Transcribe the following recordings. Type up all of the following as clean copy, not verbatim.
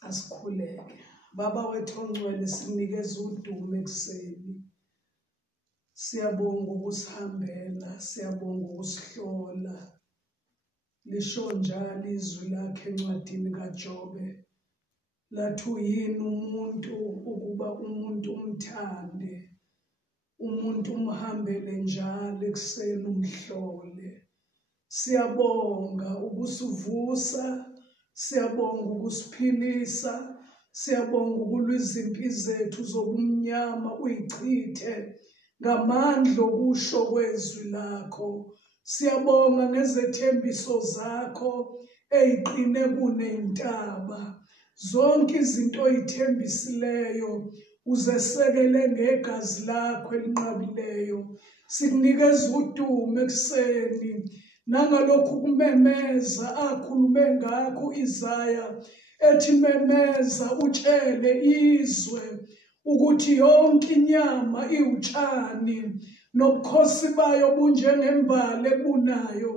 Asikhuleke. Baba wethu ongcwele, sinikeza udumo ekuseni. Siyabonga ukusihambela, siyabonga ukusihlola. Lisho njalo izwi lakhe encwadini kaJobe. Lathi uyini umuntu ukuba umuntu umthande, umuntu umhambele njalo ekuseni umhlole. Siyabonga ukusivusa, siyabonga ukusiphilisa, siyabonga ukulwa izimpi zethu zobumnyama uyichithe ngamandla okusho kwezwi lakho. Siyabonga ngezethembiso zakho eziqine kunentaba. Zonke izinto oyithembisileyo uzesekele ngegazi lakho elinqabileyo. Sikunikeza udumo ekuseni nangalokhu kumemeza akhulume ngakho Isaya ethi memeza utshele izwe ukuthi yonke inyama iwutshani nobukhosi bayo bunjengembali ebunayo.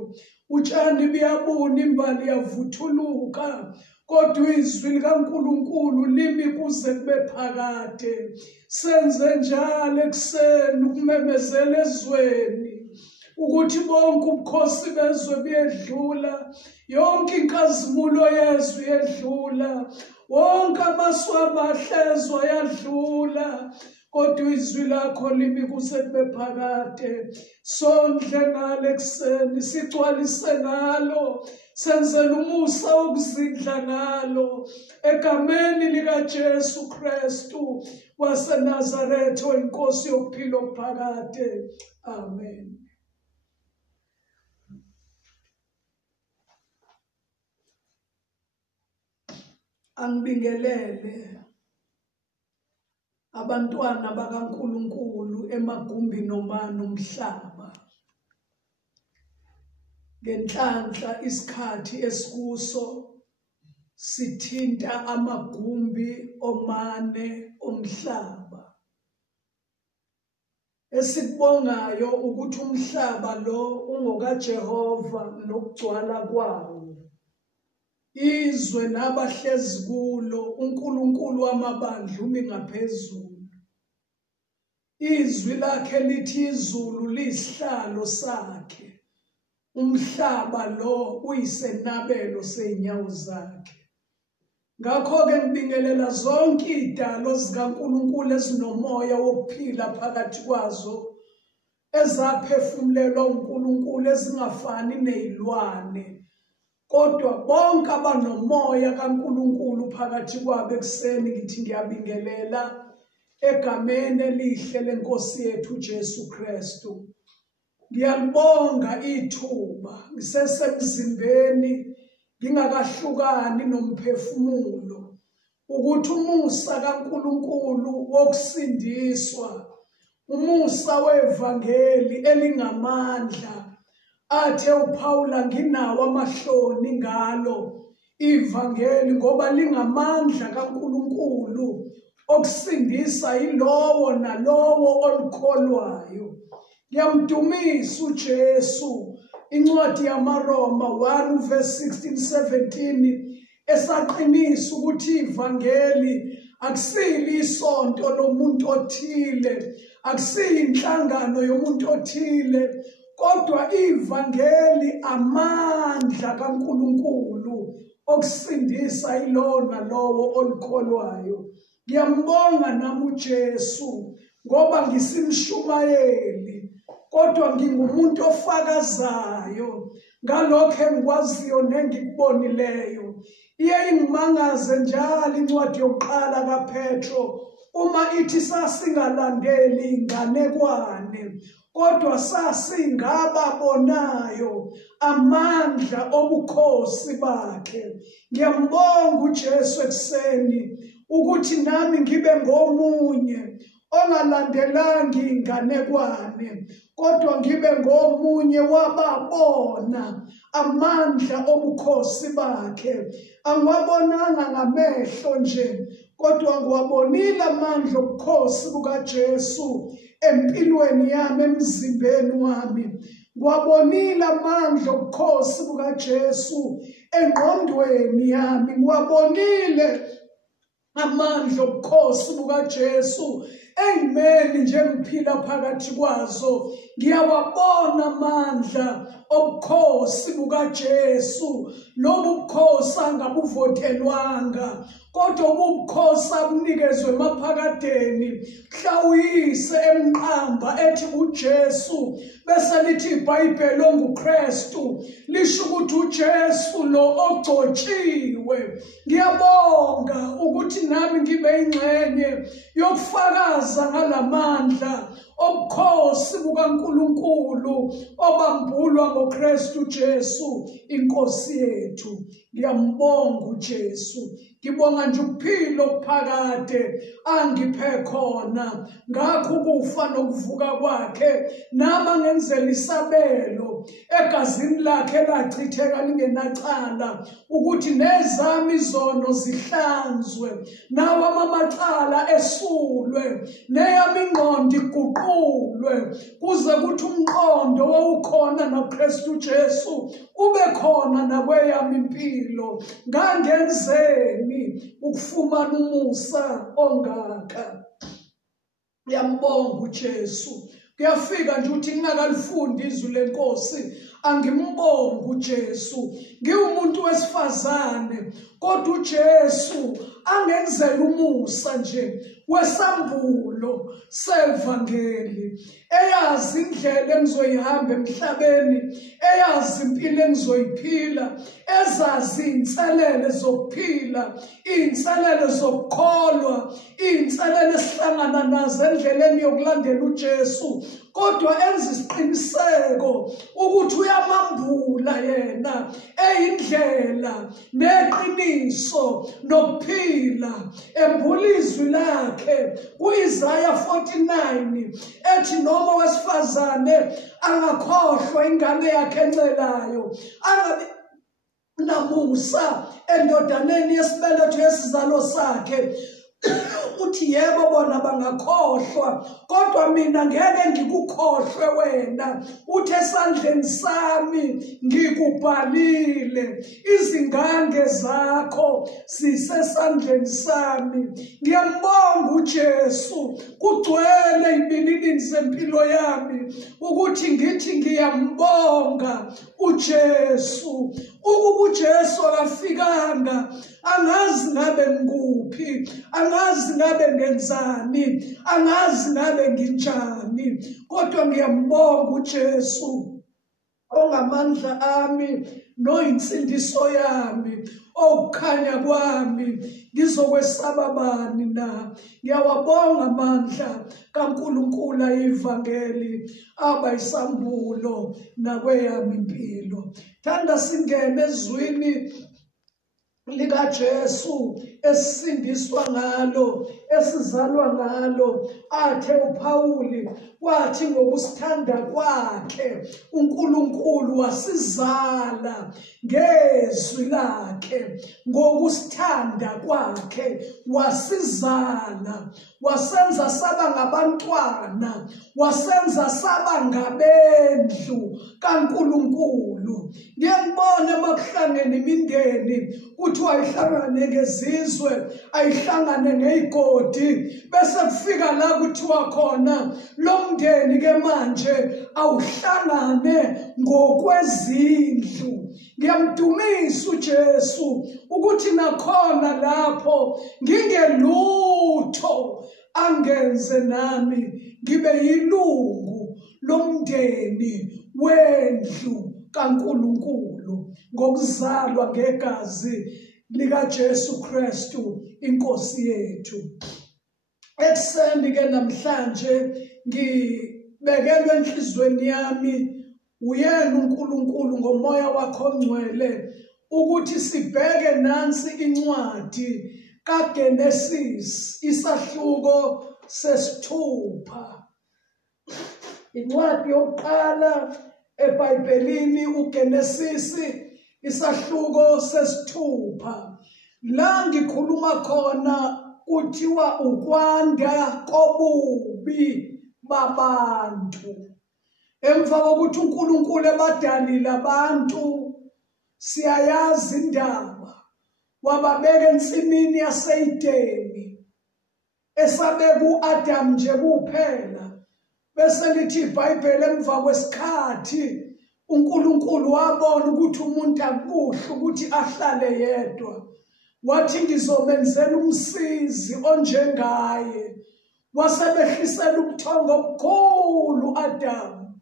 Utshani buyabuna, imbali yavuthuluka, kodwa izwi likaNkulunkulu limi kuze kube phakade. Senze njalo ekuseni ukumemezela ezweni ukuthi bonke ubukhosi bezwe buyedlula, yonke inkazimulo yezwe yedlula, wonke amasu amahlezwa yadlula, kodwa izwi lakho limi kuze kube phakade. Sondle ngalo ekuseni, sigcwalise ngalo, senzele umusa wokuzidla ngalo, egameni likaJesu Kristu waseNazaretha, oyinkosi yokuphila okuphakade. Amen. Angibingelele abantwana bakaNkulunkulu emagumbini omane omhlaba. Ngenhlanhla isikhathi esikuso sithinta amagumbi omane omhlaba. Esikubongayo ukuthi umhlaba lo ungokaJehova nokugcwala kwawo. Izwe nabahlezi kulo, uNkulunkulu wamabandla umi ngaphezulu. Izwi lakhe lithi izulu liyisihlalo sakhe, umhlaba lo uyisenabelo sey'nyawo zakhe. Ngakho-ke ngibingelela zonke iy'dalo zikaNkulunkulu ezinomoya wokuphila phakathi kwazo, ezaphefumulelwa uNkulunkulu, ezingafani ney'lwane, kodwa bonke abanomoya kaNkulunkulu phakathi kwabo ekuseni. Ngithi ngiyabingelela egameni elihle lenkosi yethu Jesu Kristu. Ngiyalibonga ithuba ngisesemzimbeni, ngingakahlukani nomphefumulo, ukuthi umusa kaNkulunkulu wokusindiswa, umusa wevangeli elingamandla, athe uPawula nginawo amahloni ngalo ivangeli ngoba lingamandla kaNkulunkulu okusindisa yilowo nalowo olukholwayo. Ngiyamdumisa uJesu. Incwadi yamaRoma 1:16-17 esaqinisa ukuthi ivangeli akusili isonto lomuntu othile, akusili inhlangano yomuntu othile, kodwa ivangeli amandla kaNkulunkulu okusindisa yilowo nalowo olukholwayo. Ngiyambonga nami uJesu ngoba ngisimshumayeli, kodwa ngingumuntu ofakazayo ngalokho engikwaziyo nengikubonileyo. Iye ingimangaze njalo incwadi yokuqala kaPetro uma ithi sasingalandeli inganekwane, kodwa sasingababonayo amandla obukhosi bakhe. Ngiyambonga uJesu ekuseni ukuthi nami ngibe ngomunye ongalandelanga inganekwane, kodwa ngibe ngomunye wababona amandla obukhosi bakhe. Angiwabonanga ngamehlo nje, kodwa ngiwabonile amandla obukhosi bukaJesu empilweni yami, emzimbeni wami. Ngiwabonile amandla obukhosi bukaJesu engqondweni yami. Ngiwabonile amandla obukhosi bukaJesu eyimeni njengiphila phakathi kwazo. Ngiyawabona amandla obukhosi bukaJesu. Lobu bukhosi angabuvothelwanga, kodwa ubukhosi abunikezwe emaphakadeni. Hlawuyise emqamba ethi uJesu, bese lithi iBhayibheli onguKristu lisho ukuthi uJesu lo ogcotshiwe. Ngiyabonga ukuthi nami ngibe ingxenye yokufakaza ngalamandla obukhosi bukaNkulunkulu obambulwa ngoKristu Jesu inkosi yethu. Ngiyambonga uJesu. Ngibonga nje ukuphila okuphakade angiphe khona, ngakho ukufa nokuvuka kwakhe nama ngenzela isabelo egazini lakhe lachitheka lingenacala, ukuthi nezami izono zihlanzwe, nawo amacala esulwe, neyami ingqondo iguqulwe, kuze kuthi umqondo wawukhona naKristu Jesu ube khona nakweyami impilo. Ngangenzeni ukufumana umusa ongaka? Ngiyambonga uJesu. Kuyafika nje ukuthi ngingakalifundi izwi lenkosi angimbonga uJesu. Ngiwumuntu wesifazane, kodwa uJesu angenzela umusa nje wesambulo sevangeli, eyazi indlela engizoyihamba emhlabeni, eyazi impilo engizoyiphila, ezazi inselele zokuphila, inselele zokukholwa, inselele esihlangana nazo endleleni yokulandela uJesu, kodwa enza isiqiniseko ukuthi uyamambula yena eyindlela neqiniso nokuphila. Embula izwi lakhe kuIsaya 49 ethi noma wesifazane angakhohlwa ingane yakhe encelayo, angabi namusa endodaneni yesibeletho yesizalo sakhe, uthi yebo bona bangakhohlwa, kodwa mina ngeke ngikukhohlwe wena. Uthi esandleni sami ngikubhalile, izingange zakho zisesandleni sami. Ngiyambonga uJesu, kugcwele ibilini zempilo yami ukuthi ngithi ngiyambonga uJesu. Ukuba uJesu akafikanga, angazi ngabe ngikuphi, angazi ngabe ngenzani, angazi ngabe nginjani, kodwa ngiyambonga uJesu ongamandla ami noyinsindiso yami, okukhanya kwami. Ngizokwesaba bani na? Ngiyawabonga amandla kaNkulunkulu ayivangeli aba isambulo nakweyami impilo. Thanda singene ezwini likaJesu esindiswa ngalo, esizalwa ngalo. Athe uPawuli wathi ngokusithanda kwakhe uNkulunkulu wasizala ngezwi lakhe, ngokusithanda kwakhe wasizala, wasenza saba ngabantwana, wasenza saba ngabendlu kaNkulunkulu. Ngiyabona emakuhlangene imindeni ukuthi ayihlangane ngezizwe, ayihlangane ngeyigodi, bese kufika la kuthiwa khona lo mndeni ke manje awuhlangane ngokwezindlu. Ngiyamdumisa uJesu ukuthi nakhona lapho ngingelutho angenze nami ngibe yilungu lomndeni wendlu kaNkulunkulu ngokuzalwa ngegazi likaJesu Kristu inkosi yethu. Ekseni ke namhlanje ngibekelwe enhlizweni yami uyena uNkulunkulu ngomoya wakhe ongcwele ukuthi sibheke nansi incwadi kaGenesis isahluko sesithupha. Incwadi yokuqala eBhayibhelini uGenesis isahluko sesithupha. La ngikhuluma khona kuthiwa ukwanda kobubi babantu. Emva kokuthi uNkulunkulu ebadalile abantu, siyayazi indaba wababeka ensimini yaseIdeni esabeka uAdam nje kuphela. Bese lithi iBhayibheli emva kwesikhathi uNkulunkulu wabona ukuthi umuntu akuhle ukuthi ahlale yedwa. Wathi ngizomenzela umsizi onjengaye. Wasebehlisela ubuthongo obukhulu uAdam.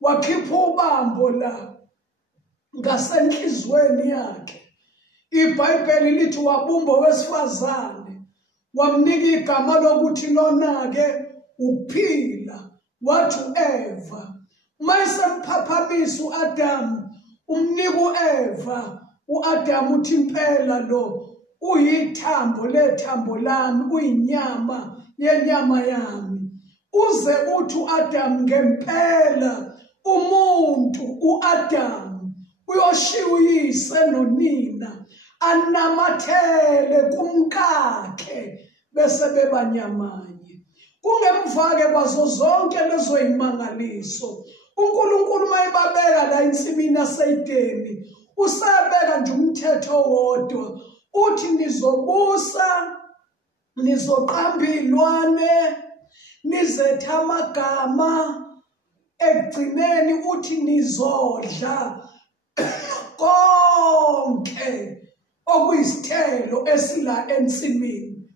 Wakhipha ubambo la ngasenhlizweni yakhe. iBhayibheli lithi wabumba owesifazane wamnika igama lokuthi lona-ke ukuphila, wathi u-Eva. Mayesemphaphamisa u-Adam umnika u-Eva, u-Adam uthi impela lo uyithambo lethambo lami, uyinyama yenyama yami. Uze uthi u-Adam ngempela umuntu u-Adam uyoshiya uyise nonina anamathele kumkakhe bese bebanyamanye. Kungemva-ke kwazo zonke lezo imangaliso uNkulunkulu mayebabeka la ensimini yaseIdeni usebeka nje umthetho wodwa uthi nizobusa, nizoqamba iy'lwane, nizetha amagama, ekugcineni uthi nizodla konke okuyisithelo esila ensimini.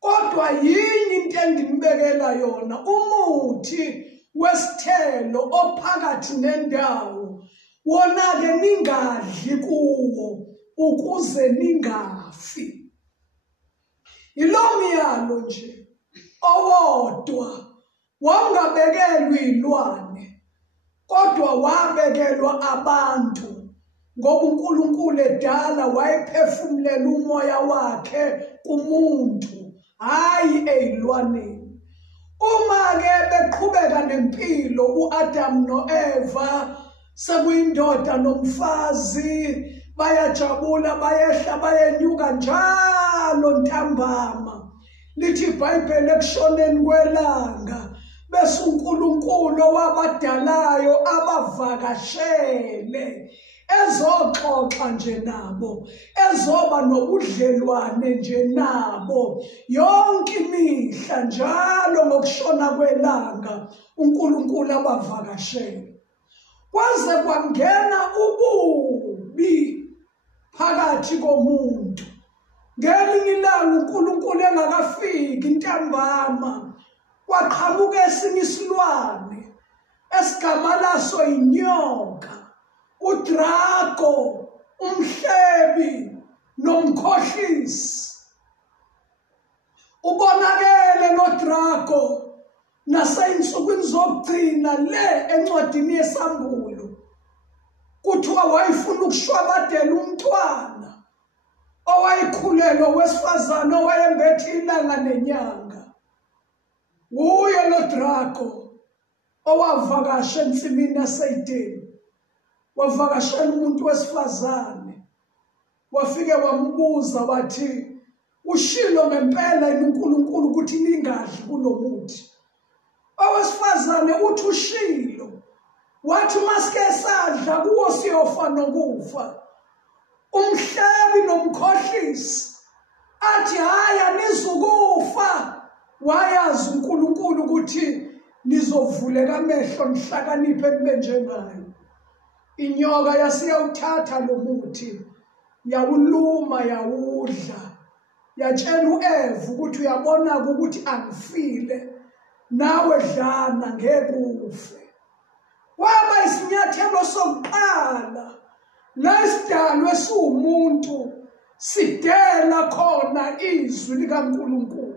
Kodwa yinye into engimbekela yona, umuthi wesithelo ophakathi nendawo, wona-ke ningadli kuwo ukuze ningafi. Yilo myalo nje owodwa, wangabekelwa iy'lwane kodwa wabekelwa abantu, ngoba uNkulunkulu edala wayephefumulela umoya wakhe kumuntu, hayi ey'lwaneni. Uma-ke beqhubeka nempilo uAdam no-Eva, sekuyindoda nomfazi, bayajabula, bayehla, bayenyuka njalo ntambama. Lithi iBhayibheli ekushoneni kwelanga bese uNkulunkulu owabadalayo abavakashele ezoxoxa nje nabo, ezoba nobudlelwane nje nabo yonke imihla, njalo ngokushona kwelanga uNkulunkulu abavakashele. Kwaze kwangena ububi phakathi komuntu. Ngelinye ilanga uNkulunkulu engakafiki ntambama, kwaqhamuka esinye isilwane esigama laso inyoka, udrago, umhlebi nomkhohlisi. Ubonakele nodrago nasey'nsukwini zokugcina le encwadini yesambulo, kuthiwa wayefuna ukushwabadela umntwana owayekhulelwe owesifazane owayembethe ilanga nenyanga. Uye lo drago owavakasha ensimini yaseIdeni, wavakashela umuntu wesifazane, wafike wambuza wathi, ushilo ngempela yini uNkulunkulu ukuthi ningadli kulo muthi? Owesifazane uthi ushilo, wathi masike sadla kuwo siyofa nokufa. Umhlebi nomkhohlisi athi haya nizukufa. Wayazi uNkulunkulu ukuthi nizovuleka amehlo nihlakaniphe kube njengayo. Inyoka yasiyawuthatha lo muthi, yawuluma, yawudla, yatshela u-Eva ukuthi uyabona ukuthi angifile, nawe dlana ngeke ufe. Kwaba isinyathelo sokuqala la isidalwa esiwumuntu sidela khona izwi likaNkulunkulu.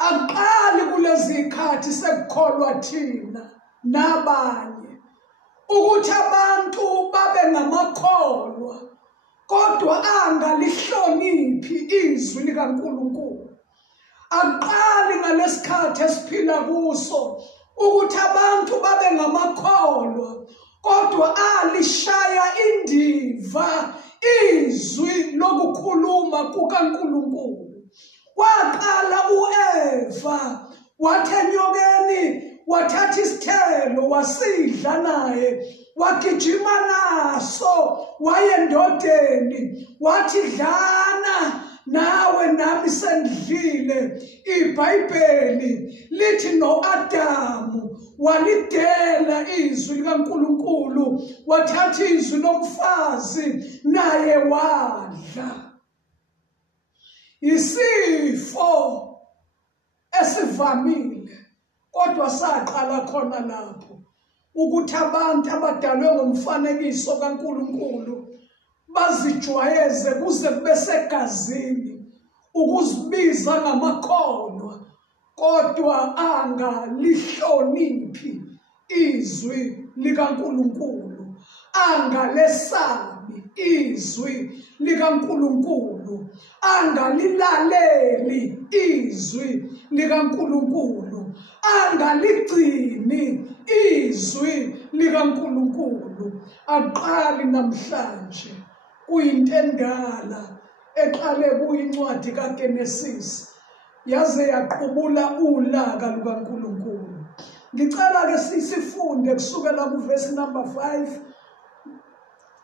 Aqali kulezi zikhathi sekukholwa thina nabanye ukuthi abantu babe ngamakholwa kodwa angalihloniphi izwi likaNkulunkulu. Aqali ngalesikhathi esiphila kuso ukuthi abantu babe ngamakholwa kodwa alishaya indiva izwi lokukhuluma kukaNkulunkulu. Waqala u-Eva wathi enyokeni wathatha isithelo wasidla naye, wagijima naso wayendodeni, wathi dlana nawe nami sendidlile. IBhayibheli lithi no-Adamu walidela izwi likaNkulunkulu, wathatha izwi lomfazi naye wadla. Isifo esivamile, kodwa saqala khona lapho ukuthi abantu abadalwe ngomfanekiso kaNkulunkulu bazijwayeze kuze kube segazini ukuzibiza ngamakholwa, kodwa angalihloniphi izwi likaNkulunkulu, angalesabi izwi likaNkulunkulu, angalilaleli izwi likaNkulunkulu, angaligcini izwi likaNkulunkulu. Aqali namhlanje kuyinto endala eqale kuyincwadi kaGenesise yaze yaqhubula ulaka lukaNkulunkulu. Ngicela ke sifunde kusukela kuvesi number 5.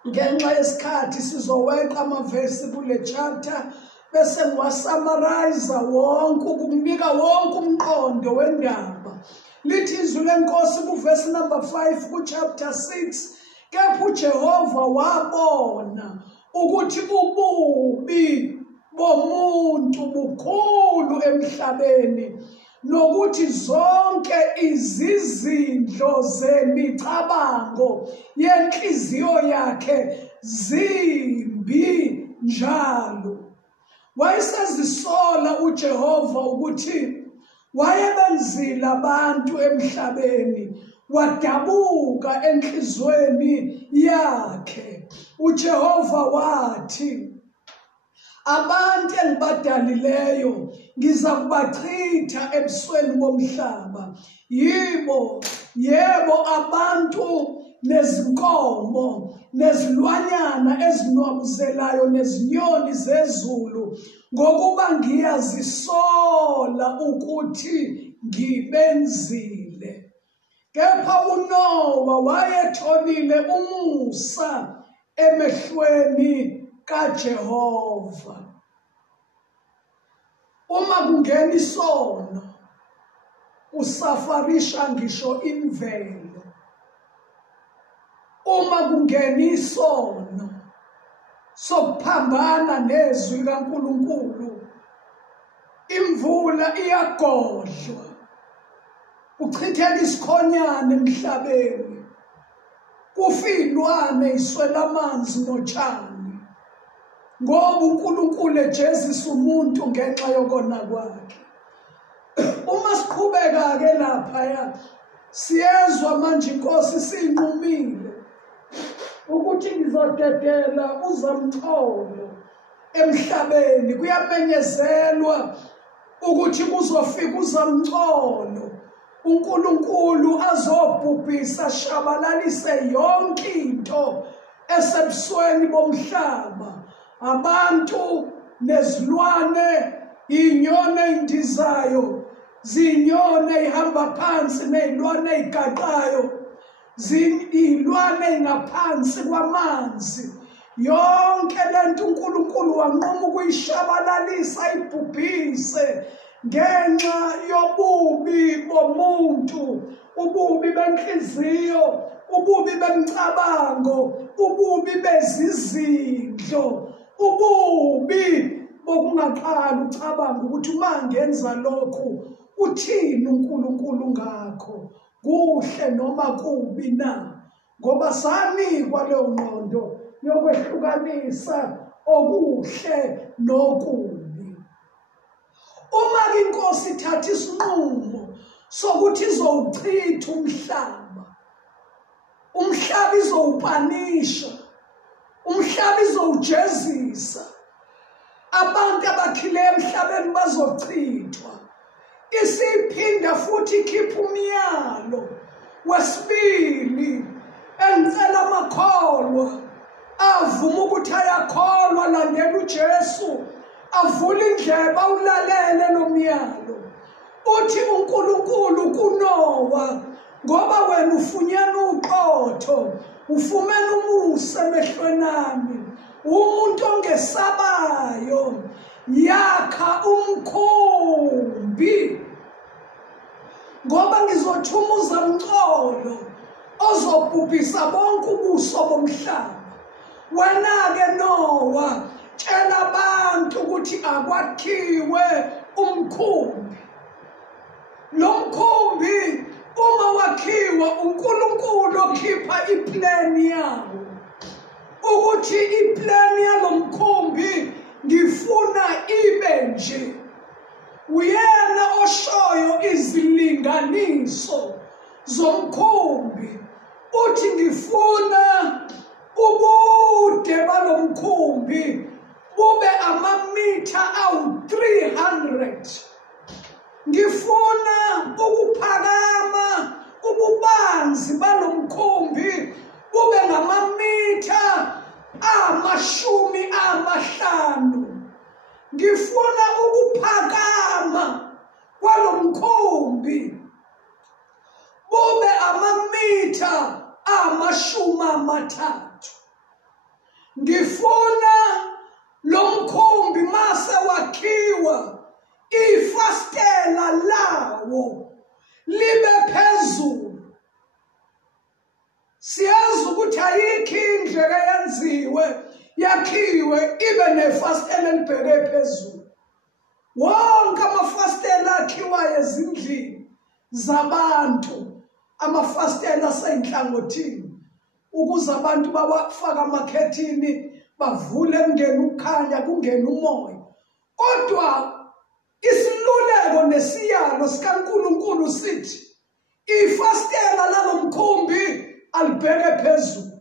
Ngenxa yesikhathi sizoweqa amavesi kule chapter bese ngiwasummarize wonke ukukunika wonke umqondo wendaba. Lithi izwi lenkosi kuvesi number 5 kuchapter 6, kepha uJehova wabona ukuthi ububi bomuntu bukhulu emhlabeni, nokuthi zonke izizindlo zemicabango yenhliziyo yakhe zimbi njalo. Wayesezisola uJehova ukuthi wayebenzile abantu emhlabeni, wadabuka enhlizweni yakhe. uJehova wathi, abantu engibadalileyo ngizakubachitha ebusweni bomhlaba. Yebo abantu nezinkomo nezilwanyana ezinwabuzelayo nezinyoni zezulu, ngokuba ngiyazisola ukuthi ngibenzile. Kepha uNowa wayetholile umusa emehlweni kaJehova. Uma kungena isono usafarisha ngisho imvelo. Uma kungena isono sokuphambana nezwi likaNkulunkulu, imvula iyagodlwa, uchithela isikhonyane emhlabeni, kufilwane iswela amanzi notshani, ngoba uNkulunkulu ejezisa umuntu ngenxa yokona kwakhe. Uma siqhubeka ke lapha siyezwa manje inkosi sinqumile ukuthi ngizodedela uZamcolo emhlabeni. Kuyamenyezelwa ukuthi kuzofika uZamcolo, uNkulunkulu azobhubhisa, shabalalise yonke into esebusweni bomhlaba, abantu nezilwane, inyoni ey'ndizayo, zinyoni ey'hamba phansi ney'lwane ey'gaqayo, iy'lwane ey'ngaphansi kwamanzi. Yonke lento uNkulunkulu wanquma ukuyishabalalisa, ayibhubhise ngenxa yobubi bomuntu, ububi benhliziyo, ububi bemicabango, ububi bezizindlo, ububi bokungaqali ucabanga ukuthi uma ngenza lokhu uthini uNkulunkulu ngakho, kuhle noma kubi na, ngoba sanikwa leyo ngqondo yokwehlukanisa okuhle nokubi. Uma inkosi ithatha isinqumo sokuthi izowuchitha umhlaba izowupanisha, umhlaba izowujezisa, abantu abakhile emhlabeni bazochithwa, isiphinda futhi ikhipha umyalo wesibili engicela amakholwa avuma ukuthi ayakholwa, landela uJesu, avule indlebe awulalele lo myalo. uthi uNkulunkulu kuNowa, ngoba wena ufunyana uqotho, ufumene umusa emehlweni ami, umuntu ongesabayo, yakha umkhumbi, ngoba ngizothumuza umxholo ozobhubhisa bonke ubuso bomhlaba. Wena-ke Nowa, tshela abantu ukuthi akwakhiwe umkhumbi. Lo mkhumbi uma wakhiwa, uNkulunkulu okhipha iplani yawo, ukuthi iplani yalo mkhumbi ngifuna ibe nje. Uyena oshoyo izilinganiso zomkhumbi, uthi ngifuna ubude balo mkhumbi bube amamitha awu-300. Ngifuna ukuphakama ububanzi balo mkhumbi bube ngamamitha ama50. Ngifuna ukuphakama kwalo mkhumbi bube amamitha ama30. Ngifuna lo mkhumbi mase wakhiwa, ifastela lawo libe phezulu. Siyazi ukuthi ayikho indlela yenziwe yakhiwe ibe nefastela elibheke phezulu. Wonke amafastela akhiwayo ezindlini zabantu, amafastela aseyinhlangothini, ukuze abantu bawafaka amakhethini, bavule kungene ukukhanya, kungene umoya. Kodwa isiluleko nesiyalo sikaNkulunkulu sithi ifastela lalo mkhumbi alibheke phezulu.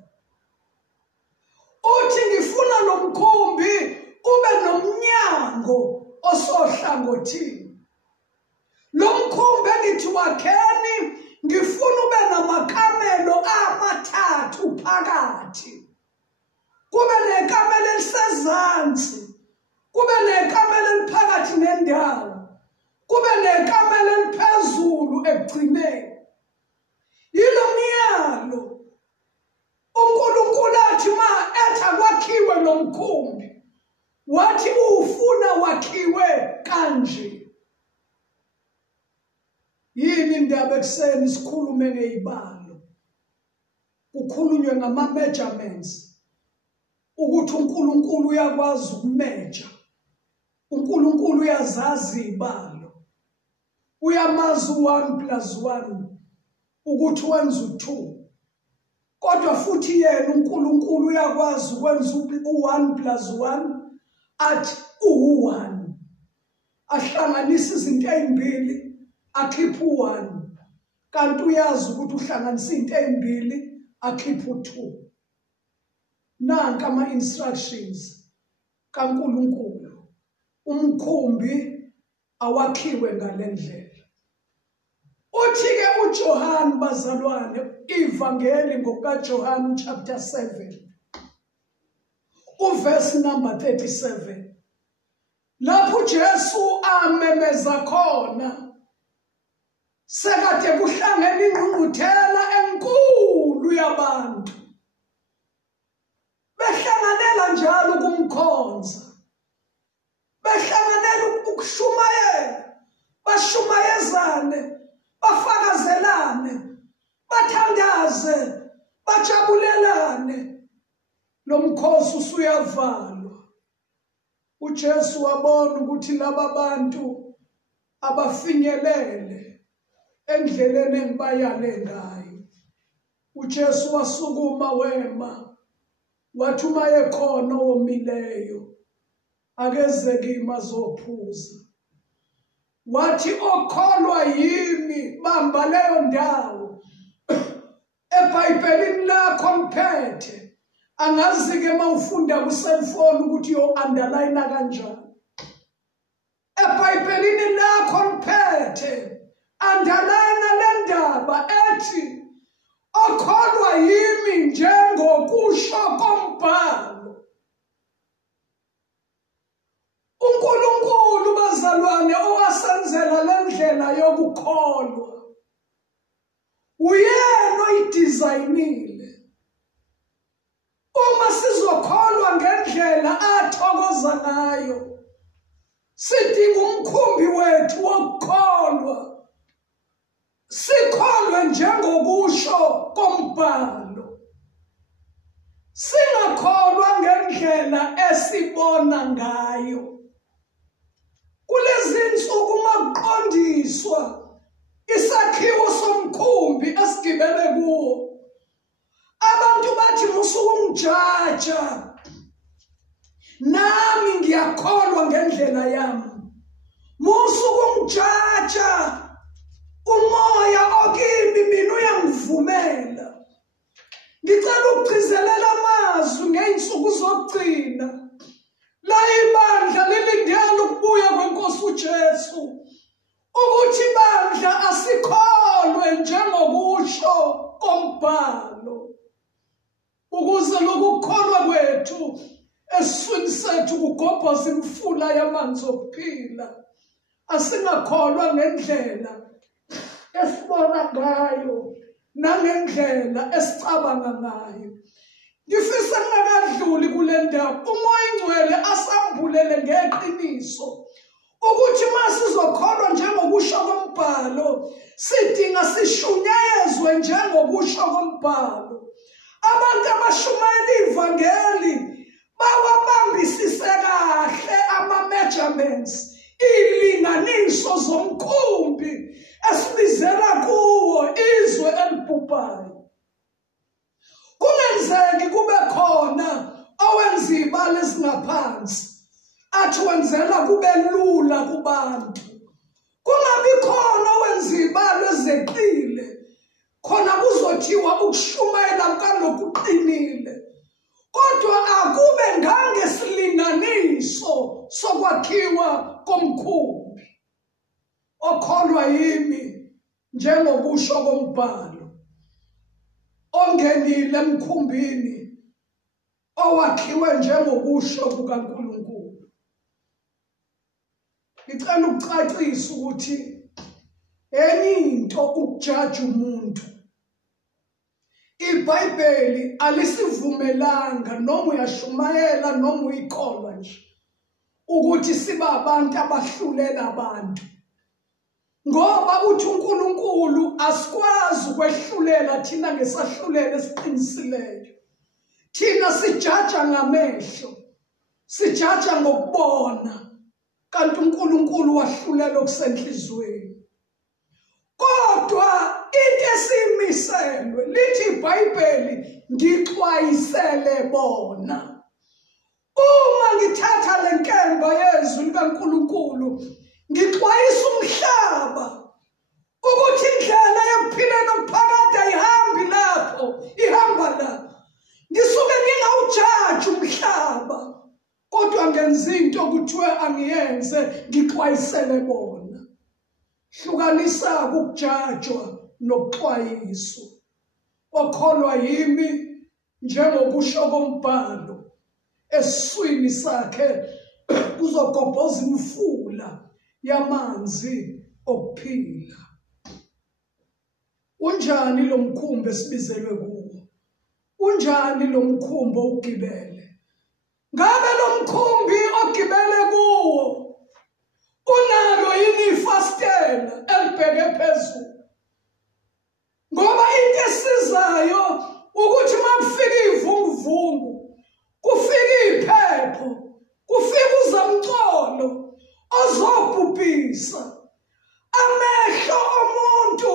Uthi ngifuna lo mkhumbi ube nomnyango osohlangothini. Lo mkhumbi engithi wakheni, ngifuna ube namakamelo ama3 phakathi. Kube nekamelo elisezansi, kube nekamelo eliphakathi nendawo, kube nekamelo eliphezulu ekugcineni. Yilo myalo uNkulunkulu athi ma etha kwakhiwe lo mkhumbi, wathi ufuna wakhiwe kanje. Yini indaba ekuseni sikhulume ngezibalo, kukhulunywe ngama-measurements, ukuthi uNkulunkulu uyakwazi ukumeja. uNkulunkulu uyazazi izibalo, uyamazi u1 + 1 ukuthi wenza u2. Kodwa futhi yena uNkulunkulu uyakwazi ukwenza u1 + 1 athi u1, ahlanganisa izinto ezimbili akhipha u1, kanti uyazi ukuthi uhlanganisa izinto ezimbili akhipha u2. Nanka ama-instructions kaNkulunkulu. Umkhumbi awakhiwe ngale ndlela. Uthi-ke uJohane, bazalwane, ivangeli ngokaJohane chapter 7, uverse number 37, lapho uJesu amemeza khona sekade kuhlangene ingqungquthela enkulu yabantu, behlanganela njalo ukumkhonza, behlanganela ukushumayela, bashumayezane, bafakazelane, bathandaze, bajabulelane. Lo mkhosi usuyavalwa. uJesu wabona ukuthi laba bantu abafinyelele endleleni engibayale ngayo. uJesu wasukuma wema, wathi uma ekhona omileyo akeze kimi azophuza. Wathi okholwa yimi bamba leyo ndawo. eBhayibhelini lakho mphethe, angazi-ke mawufunda ku-cellphone ukuthi yo-underline kanjani. eBhayibhelini lakho mphethe, underline le ndaba ethi okholwa yimi njengokusho kombhalo. uNkulunkulu, bazalwane, owasenzela le ndlela indlela yokukholwa. Uyena oyidesignile. Uma sizokholwa ngendlela athokoza ngayo, sidinga umkhumbi wethu wokukholwa. Sikholwe njengokusho kombhalo. Singakholwa ngendlela esibona ngayo. Kulezi insuku makuqondiswa isakhiwo somkhumbi esigibele kuwo, abantu bathi musuku ungijaja, nami ngiyakholwa ngendlela yami. Musuku ungijaja, umoya okimi mina uyangivumela. Ngicela ukugcizelela amazwi ngeinsuku zokugcina. La ibandla lilindele ukubuya kweNkosi uJesu, ukuthi ibandla asikholwe njengokusho kombhalo, ukuze lokukholwa kwethu esiswini sethu kugobhoza imfula yamanzi okuphila. Asingakholwa ngendlela esibona ngayo nangendlela esicabanga ngayo. Ngifisa ngingakadluli kule ndaba uMoya Ingcwele asambulele ngeqiniso ukuthi masizokholwa njengokusho kombhalo, sidinga sishunyayezwe njengokusho kombhalo. Abantu abashumayela ivangeli bawabambisise kahle ama-measurements, ilinganiso zomkhumbi esibizela kuwo izwe elibhubhayo. Kungenzeki kube khona owenza ibala ezingaphansi athi wenzela kube lula kubantu. Kungabi khona owenza ibala ezeqile khona kuzothiwa ukushumayela kanokuqinile. Kodwa akube ngangesilinganiso sokwakhiwa komkhumbi. Okholwa yimi njengokusho kombhalo, ongenile emkhumbini, owakhiwe njengokusho kukaNkulunkulu. Ngicela ukucacisa ukuthi enye into ukujaja umuntu. IBhayibheli alisivumelanga noma uyashumayela noma uyikholwa nje ukuthi sibe abantu abahlulela abantu. Ngoba uthi uNkulunkulu asikwazi ukwehlulela thina ngesahlulela esiqinisileyo. Thina sijaja ngamehlo, sijaja ngokubona, kanti uNkulunkulu wahlulela okusenhlizweni. Kodwa into esimiselwe lithi iBhayibheli ngixwayisele bona. Uma ngithatha le nkemba yezwi likaNkulunkulu ngixwayisa umhlaba ukuthi indlela yokuphila nokuphakade ayihambi lapho, ihamba la. Ngisuke ngingawujaji umhlaba, kodwa ngenza into kuthiwe angiyenze, ngixwayisele bona. Hlukanisa ukujajwa nokuxwayiswa. Okholwa yimi njengokusho kombhalo, esiswini sakhe kuzogobhoza imfula yamanzi okuphila. Unjani lo mkhumbi esibizelwe kuwo? Unjani lo mkhumbi ogibele? Ngabe lo mkhumbi ogibele kuwo unalo yini ifastela elibheke phezulu? Ngoba into esizayo ukuthi makufika ivunguvungu, kufika iphepho, kufika uzamcolo ozobhubhisa amehlo omuntu,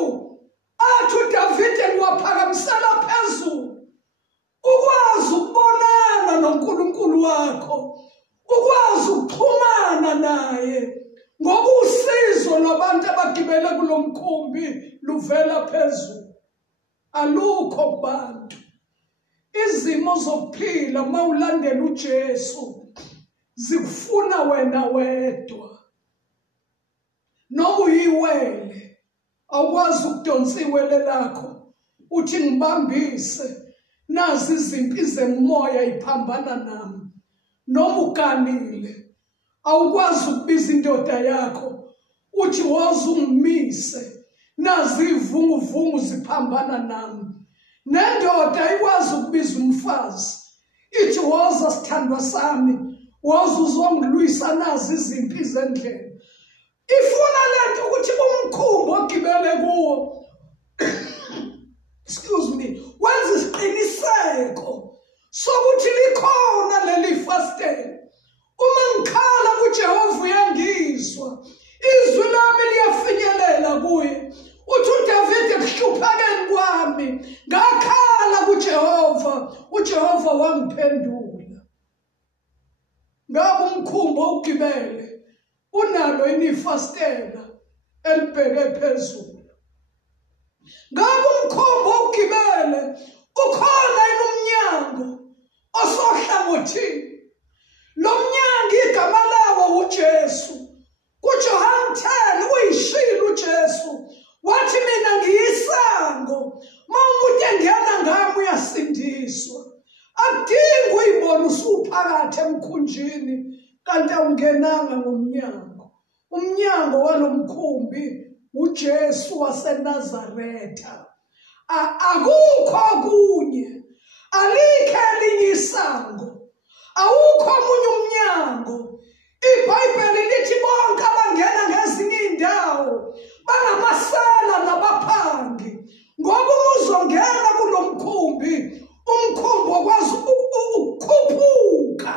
athi uDavide waphakamisela phezulu, ukwazi ukubonana noNkulunkulu wakho, ukwazi ukuxhumana naye, ngoba usizo lwabantu abagibele kulo mkhumbi luvela phezulu, alukho kubantu. Izimo zokuphila mawulandela uJesu zikufuna wena wedwa. Noma uyiwele awukwazi ukudonsa iwele lakho uthi ngibambise, nazi izimpi zemoya iphambana nami. Noma uganile awukwazi ukubiza indoda yakho uthi woza ungimise, nazi ivunguvungu ziphambana nami. Nendoda ikwazi ukubiza umfazi, ithi woza sithandwa sami, woza uzongilwisa, nazi izimpi zendlela. Ifuna lento ukuthi umkhumbi ogibele kuwo excuse me, wenza isiqiniseko sokuthi likhona leli fastela. Uma ngikhala kuJehova uyangizwa, izwi lami liyafinyelela kuye. Uthi uDavide ekuhluphekeni kwami ngakhala kuJehova, uJehova wangiphendula. Ngabe umkhumbi ogibele unalo yini ifastela elibheke phezulu? Ngabe umkhumbi ogibele ukhona yini umnyango osohlangothini? Lo mnyango igama lawo uJesu. KuJohane 10 uyishilo uJesu, wathi mina ngiyisango, umuntu engena ngami uyasindiswa. Akudingi uyibone usuphakathi emkhunjini kanti awungenanga ngomnyango. Umnyango walomkhumbi uJesu waseNazaretha. Akukho kunye, alikho elinye isango, awukho omunye umnyango. iBhayibheli lithi bonke abangena ngezinye indawo bangamasela nabaphangi. Ngoba uzongena kulomkhumbi, umkhumbi okwazi ukukhuphuka.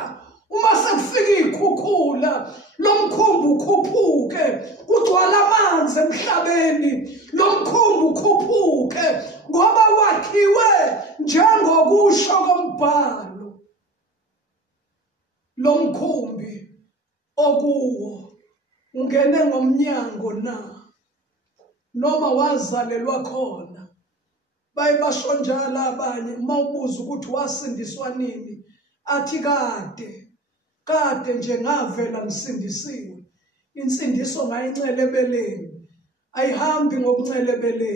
Uma sekufika ikhukhula, lo mkhumbi ukhuphuke, kugcwala amanzi emhlabeni, lo mkhumbi ukhuphuke, ngoba wakhiwe njengokusho kombhalo. Lo mkhumbi okuwo ungene ngomnyango na, noma wazalelwa khona? Bayibasho njalo abanye uma ubuza ukuthi wasindiswa nini, athi kade nje ngavela ngisindisiwe. Insindiso ngayincele ebeleni, ayihambi ngokuncele ebeleni.